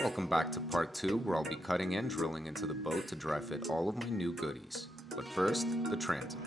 Welcome back to part 2, where I'll be cutting and drilling into the boat to dry fit all of my new goodies. But first, the transom.